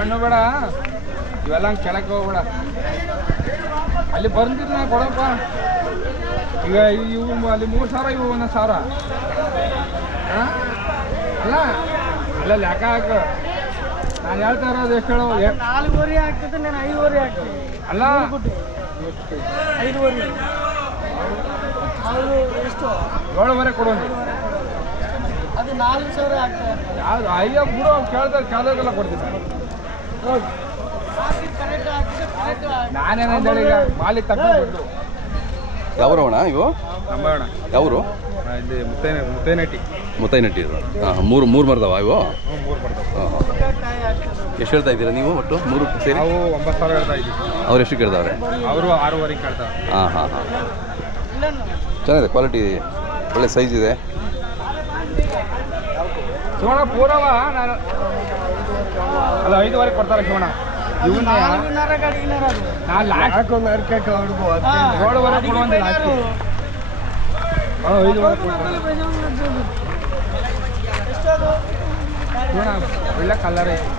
ಕಣ್ಣು ಬೇಡ, ಇವೆಲ್ಲ ಹಂಗೆ ಕೆಳಕ್ಕೆ ಹೋಗ್ಬೇಡ. ಅಲ್ಲಿ ಬಂದಿದ್ದು ನಾ ಕೊಡಪ್ಪ. ಈಗ ಇವು ಅಲ್ಲಿ 3,000, ಇವು 1,000. ಹಾಂ ಅಲ್ಲ ಅಲ್ಲ ಲೆಕ್ಕ ಹಾಕು. ನಾನು ಹೇಳ್ತಾ ಇರೋದು ಎಷ್ಟು ಹೇಳೋ 4 ಆಗ್ತದೆ, ನಾನು 5 ಆಗ್ತೀನಿ. ಅಲ್ಲ 5 ಅದು ಎಷ್ಟು 7 ಕೊಡೋದು. ಅದು 4,000 ಆಗ್ತದೆ. ಯಾವುದು ಅಯ್ಯೋ ಬಿಡು, ಕೇಳ್ದಾಗೆಲ್ಲ ಕೊಡ್ತೀನಿ. ನಾನೇನಂದೇಳಿ ಈಗ ಮಾಲಿಗೆ ತಗೊಂಡು ಯಾವ್ರವಣ ಇವು? ನಂಬೋಣ. ಯಾವರು? ಇಲ್ಲಿ ಮುತ್ತೈನಟ್ಟಿ. ಮುತ್ತೈನಟ್ಟಿ ಹಾಂ, ಮೂರು ಮರದವ ಇವು? 3 ಬರ್ತಾವೆ. ಹಾಂ ಎಷ್ಟು ಹೇಳ್ತಾ ಇದ್ದೀರಾ ನೀವು ಒಟ್ಟು 3 ಸೇರಿ? ನಾವು 9,000 ಹೇಳ್ತಾ ಇದ್ದೀವಿ. ಅವ್ರು ಎಷ್ಟು ಕೇಳ್ತಾವ್ರೆ? ಅವರು 6,500 ಕೇಳ್ತಾರೆ. ಹಾಂ ಹಾಂ ಹಾಂ, ಚೆನ್ನಾಗಿದೆ, ಕ್ವಾಲಿಟಿ ಒಳ್ಳೆ ಸೈಜ್ ಇದೆ. ಶಿವಣ್ಣ ಪೂರವ ನಾನು ಅದು 5,500 ಕೊಡ್ತಾರೆ ಶಿವಣ್ಣ. ಇವನ್ನ ನಾನು ಲಾಸ್ಟ್ 7,500 ಕೊಡುವಂತ ಲಾಸ್ಟ್. 5,500 ಶಿವಣ್ಣ ಒಳ್ಳೆ ಕಲರ್ ಐತಿ.